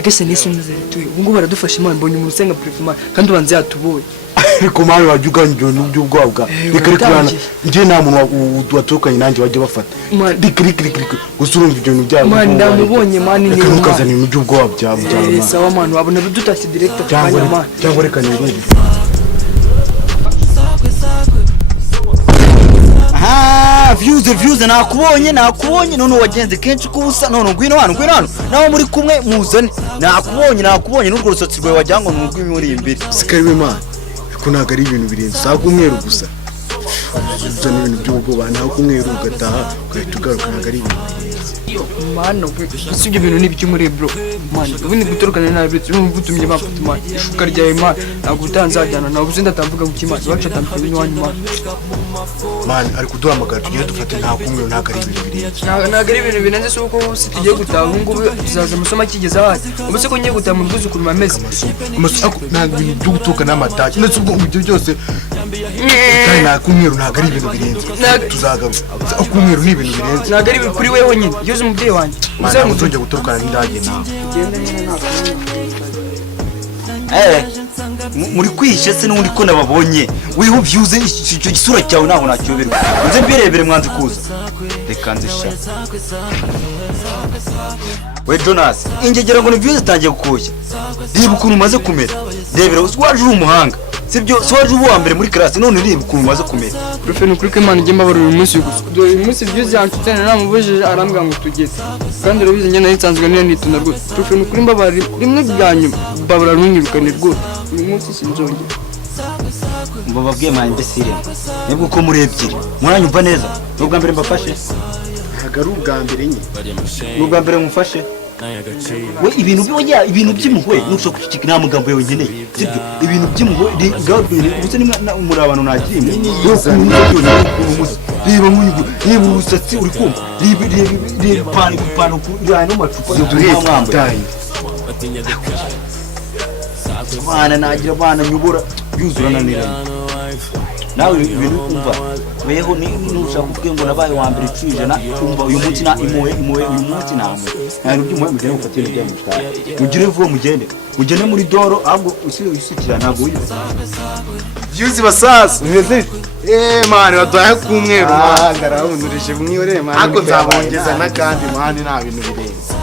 yagese nisunze tuye ubwo baradufasha Imana mbonye umuntu usenga prefema kandi ubanze yatuboye ariko mari wajuga njyo n'ubyo bwabwa reka nje nta muntu watukanye nanjye wajye bafata rika gusurumva ibyo byabo Imana ndamubonye mani ni ukazana mu byo bwabya byabo sawa manu wabona dutashye director kanya mani cyangwa reka nibindi views nakubonye none wagenze kenshi kubusa none ngwino hano nawe muri kumwe muzane nakubonye n'urwo rusatsi rwawe wajyango n'urwo muri imbere sikariwe Imana ko naga ari ibintu birenze sako umweru gusa uzana ibintu by'ubwoba naho kumweru ugataha ugahita ugaruka naga ari ibintu Mana usibye ibintu n'iby'umure bro Mana ubundi gutorukana nabi urumva utumye bafata Mana ishuka ryawe Mana ntabwo utanzajyana nawe ubuze ndatamvuga ngo kimana wacu atandukanye n'wanyu Mana ariko duhamagara tugiye dufate nta kumweru naga ari ibintu birenze naga ari ibintu birenze so uko bose tugiye gutaha ngubu tuzaza amasomo akigeze ahaje ubuse ko ngiye gutaha mu rwuzukuru mameze amasomo ntabwo ibintu byo gutuka n'amataki ndetse ubwo ibyo byose kandi nta kumweru naga ari ibintu birenze tuzagaruka kumweru ni ibintu birenze naga ari kuri weho nyine yoze umubyeyi wanjye Mana muzonje gutorukana n'indage nawe muri kwishe se n'undi ko nababonye wiho views icyo gisura cyawe naho nacyoberwa nze mbirebere mwanze kuza reka nzisha we Jonas ingegera ngo ni views zitangiye gukoshya reba ukuntu umaze kumera rebera waje uri umuhanga sibyo waje ubu wa mbere muri class none reba ukuntu umaze kumera profe n'ukuri ko Imana igenda barura uyu munsi gusa uyu munsi views yancutse namubujije arambwa ngo tugeze kandi urabizi njye nari nsanzwe niyo nituna rwose profe n'ukuri mbabari rimwe byanyu babura runyirukane rwose uyu munsi sinzongera mbo babwiye manje ndesire nibwo uko muri ebyiri muranyumva neza n'ubwa mbere mbafashe ntago ari ubwa mbere nyine n'ubwa mbere mufashe we ibintu by'impuhwe nushaka kucika nta mugambo yawe nkeneye sibyo ibintu by'impuhwe ubuse ni muri abantu nagirimo reba nk'uyu reba urusatsi uri kumva reba pano no macupa duhetaye bana nagira bana nyubura yuzura naniranye nawe ibintu kumva weho ni nushaka kubwe ngo nabaye wa mbere cijana kumva uyu munsi na imwe uyu munsi namwe ntabwo by'imwe mugende gufatira ibyo mutwara mugire vuba mugende muri doro ahubwo usukira ntabwo uyu views basaza Mani wadaye kumweru magara unurije mwiore mani ako nzabongeza nakandi mani nta bintu birenze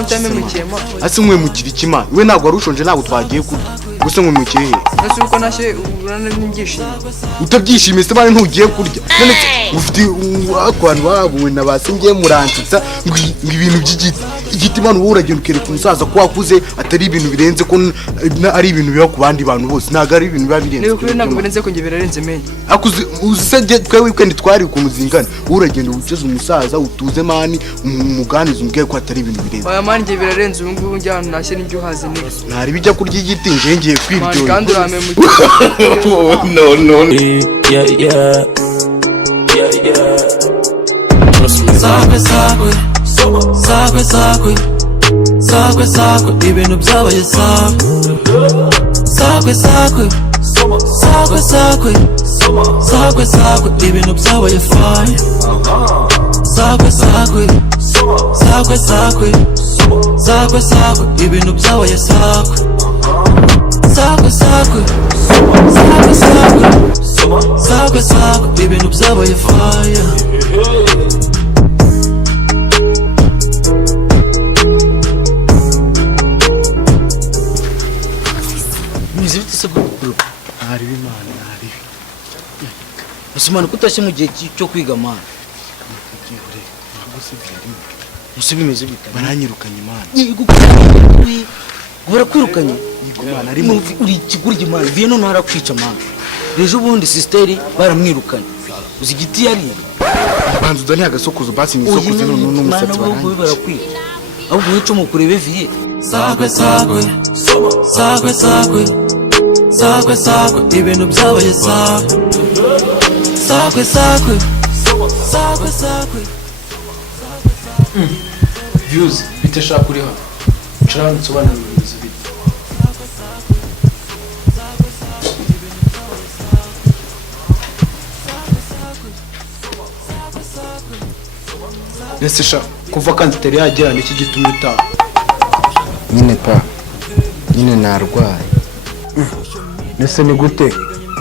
Untame mukema ase umwe mukiri kimana we ntabwo warushonje ntabwo twagiye kurya gusa mwe mukiri he nase uko nashe urana n'ingishimye utabyishimiye se bane ntugiye kurya none ufite abantu babuwe nabasingiye murantitsa ngo ibintu by'igiti manu wowe uragenda ukereka umusaza ko wakuze atari ibintu birenze ko ari ibintu biba ku bandi bantu bose ntabwo ari ibintu biba birenze niyo kuri ntabwo birenze ko nge birarenze menye akuze usenge twe weekend twari kumuzingana uragenda uceze umusaza utuze mani umuganize umbwiye ko atari ibintu birenze oya mani nge birarenze ubu ngubu njyana nashe n'ibyo uhaze neza ntari bijya kurya igiti ngiye kwiryo kandi urame mu no yeah sakwe ibintu byabaye sakwe ibintu byabaye fire sakwe ibintu byabaye sakwe ibintu byabaye fire hari bimana hari Usumana kutashye mu gihe cyo kwiga mana Musi bimeze bita baranyirukanye imana gubera kwirukanye imana ari mu uri kigurije mana viye none harakwica mana rejo bundi sisteri baramwirukanye uzi igiti yari banzu dani agasokozo basi ni sokozo none n'umusatsi barakwica ahubwo nico mu kurebe viye sakwe ibintu byabaye sakwe views bitashaka uri hano nshaka nsobanura ibintu bite Nese sha kuva kansiteri yagera n'iki gituma utaha? nyine pa nyine narwaye. Nese ni gute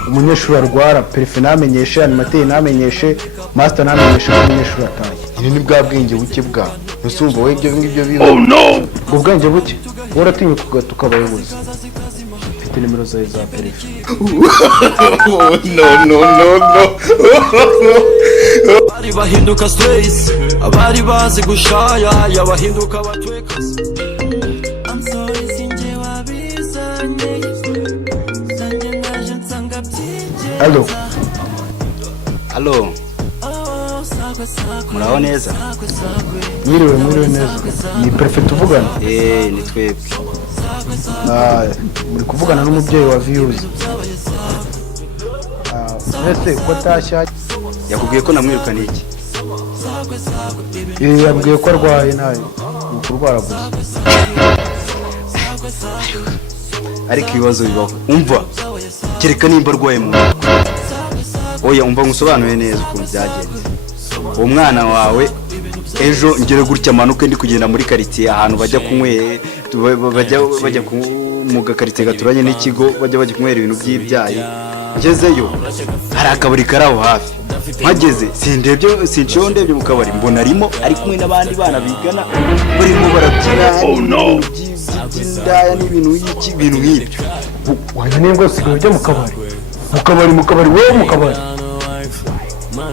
umunyeshuri arwara perife ntamenyeshe, animateri ntamenyeshe, master ntamenyeshe ko umunyeshuri ataye? nyine ni bwa bwenge buke bwawe ntusumva wowe ibyo ngibyo biba. ubwo bwenge buke uratinyuka ugatuka abayobozi. Mfite nimero zawe za perife. abari bahinduka strays, abari bazi gushaya yabahinduka abatwekas. Allo, Halo, muraho neza? mwiriwe neza. Ni perife tuvugana? Ni twebwe. Muri kuvugana n'umubyeyi wa views. Ese ko atashya? Yakubwiye ko namwirukaniye iki? Yabwiye ko arwaye nayo. Ukurwara gusa. Ariko ibibazo bibaho. Umva, kereka nimba arwaye mu mutwe. Oya, umva ngusobanuye neza ukuntu byagenze. Uwo mwana wawe ejo ngere gutya amanuke ndi kugenda muri quartier ahantu bajya kunyweye, bajya mu gakaritiye gaturanye n'ikigo, bajya kunywera ibintu by'ibyayi. Ngezeyo hari akabari karaho hafi. Mpageze sinshyo ndebye mu kabari mbona arimo ari kumwe n'abandi bana bigana barimo barabyina by'indaya n'ibintu y'ibintu nk'ibyo. Wanya nibwo sigaye ujya mu kabari? Mu kabari wowe mu kabari?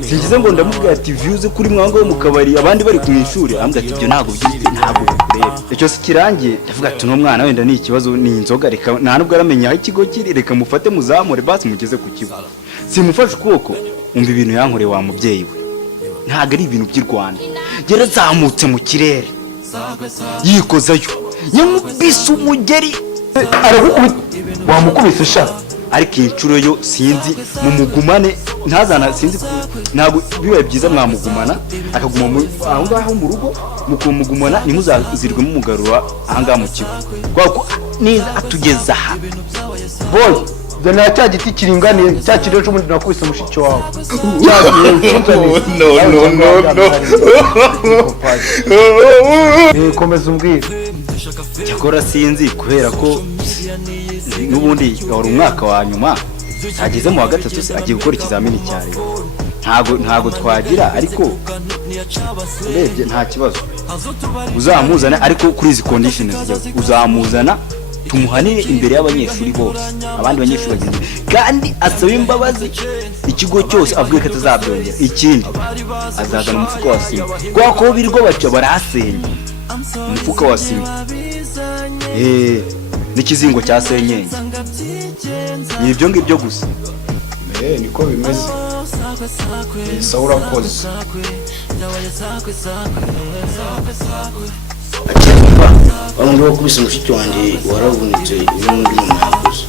Singize ngo ndamubwira ati views kuri mwango mu kabari abandi bari ku ishuri, ambwira ati ibyo ntabwo bikureba. Icyo sikirangiye ndavuga ati no mwana wenda ni ikibazo ni inzoga, reka nta nubwo aramenya aho ikigo kiri, reka mufate muzamure basi mugeze ku kigo. Simufashe ukuboko, umva ibintu yankoreye wa mubyeyi we. Ntabwo ari ibintu by'i Rwanda. Yarazamutse mu kirere yikozayo yamubise umugeri aragukubita. Wamukubise sha? ariko inshuro yo sinzi mumugumane ntazana sinzi ntabwo bibaye byiza mwamugumana akaguma aho ngaho mu rugo mukumugumana nimuzazirwe mumugarura aha ngaha mu kigo kwako niza atugeza aha. Boy, zana cya giti kiringaniye cya kirero cyo muri nakubise mushiki wawe. Komeza umbwire. Cyakora sinzi kubera ko n'ubundi wari umwaka wa nyuma ageze mu wa gatatu se agiye gukora ikizamini cya leta. Ntago twagira ariko urebye nta kibazo uzamuzana, ariko kuri izi conditions uzamuzana tumuhanire imbere y'abanyeshuri bose, abandi banyeshuri bagize kandi asaba imbabazi ikigo cyose avuga ko atazabyongera. Ikindi azazana umufuka wa sima kwa ko birwo baca barasenya umufuka wa sima n'ikizingo cya senyenge. Ni ibyo ngibyo gusa. Niko bimeze. Sawa urakoze. Bamwe bakubise mushiki wanjye waravunitse n'undi mwaguze.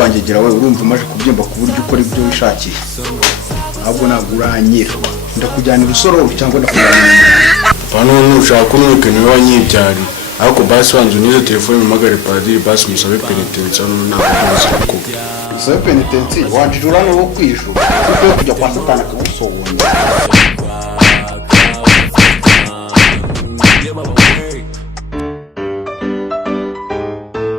Wanjye wowe urumva umaje kubyimba ku buryo ukora ibyo wishakiye. Ntabwo uranyira. Ndakujyana urusoro cyangwa ndakujyana. Pano nushaka kunuke niwe wanyibyari. Ariko basi wanzu nizo telefone mumagare padiri basi musabe penitence hano n'abakozi ko. Musabe penitence wanjijura no kwishu. Kuko kujya kwa Satani akagusohonya.